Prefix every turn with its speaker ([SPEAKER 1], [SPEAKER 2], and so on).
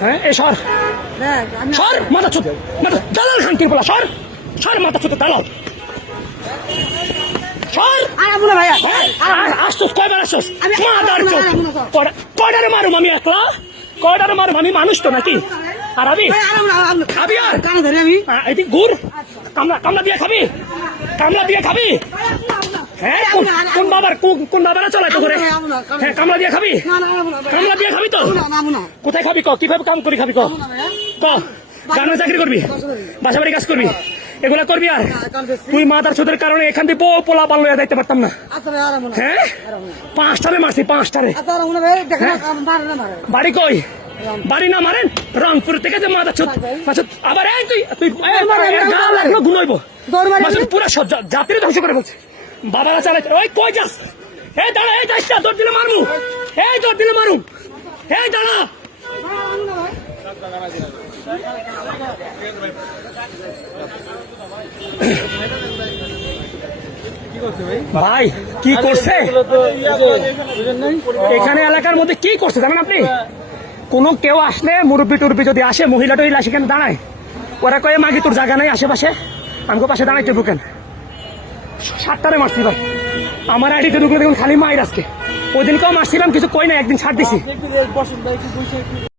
[SPEAKER 1] হ্যাঁ এ সর। সর মাথা দালাল সর। সর মাথা দালাল। আসছস কয়বার আসছস? মাদার কয়টারে মারুম আমি একলা? কয়টারে মারুম আমি মানুষ তো নাকি? আর আমি খাবি আর?
[SPEAKER 2] কানে ধরে আমি।
[SPEAKER 1] আ, এদিক ঘুর। কামলা কামলা দিয়ে খাবি। কামলা দিয়ে খাবি। হ্যাঁ কোন বাবার কোন- বাবারা চলাই তো করে? হ্যাঁ কামলা দিয়ে খাবি? কামলা দিয়ে খাবি তো? কোথায় খাবি ক? কীভাবে কাম করি খাবি ক? চাকরি করবি? বাসা বাড়ি। কাজ করবি? এগুলা করবি আর? তুই মাদার সুদের কারণে এখান থেকে পোলা পাল্লো যাইতে পারতাম না।
[SPEAKER 2] আচ্ছা
[SPEAKER 1] হ্যাঁ? পাঁচটারে মারছি পাঁচটারে।
[SPEAKER 2] আচ্ছা মারে
[SPEAKER 1] বাড়ি কই? বাড়ি না মারেন? রংপুর থেকে যে মাথা ছুট মাসুদ আবার এই তুই পুরো জাতির ধ্বংস করে বলছে বাবারা চালাই ওই কই যাস? দাঁড়া, এই তোর দিলে তোর দিলে মারু দাঁড়া। ভাই, কি করছে? এখানে এলাকার মধ্যে কি করছে, জানেন আপনি? কোন কেউ আসলে মুরব্বী টুরব্বি যদি আসে, মহিলা টহিলা সেখানে দাঁড়ায়। ওরা কয়ে, মাগি, তোর জায়গা নেই, আশেপাশে। আমাকে পাশে দাঁড়াইতে ঢুকেন সাতটারে মারছি ভাই। আমার আইডিতে ঢুকলে দেখুন খালি মায়ের আজকে। ওই দিনকেও মারছিলাম, কিছু কই না একদিন ছাড় দিছি।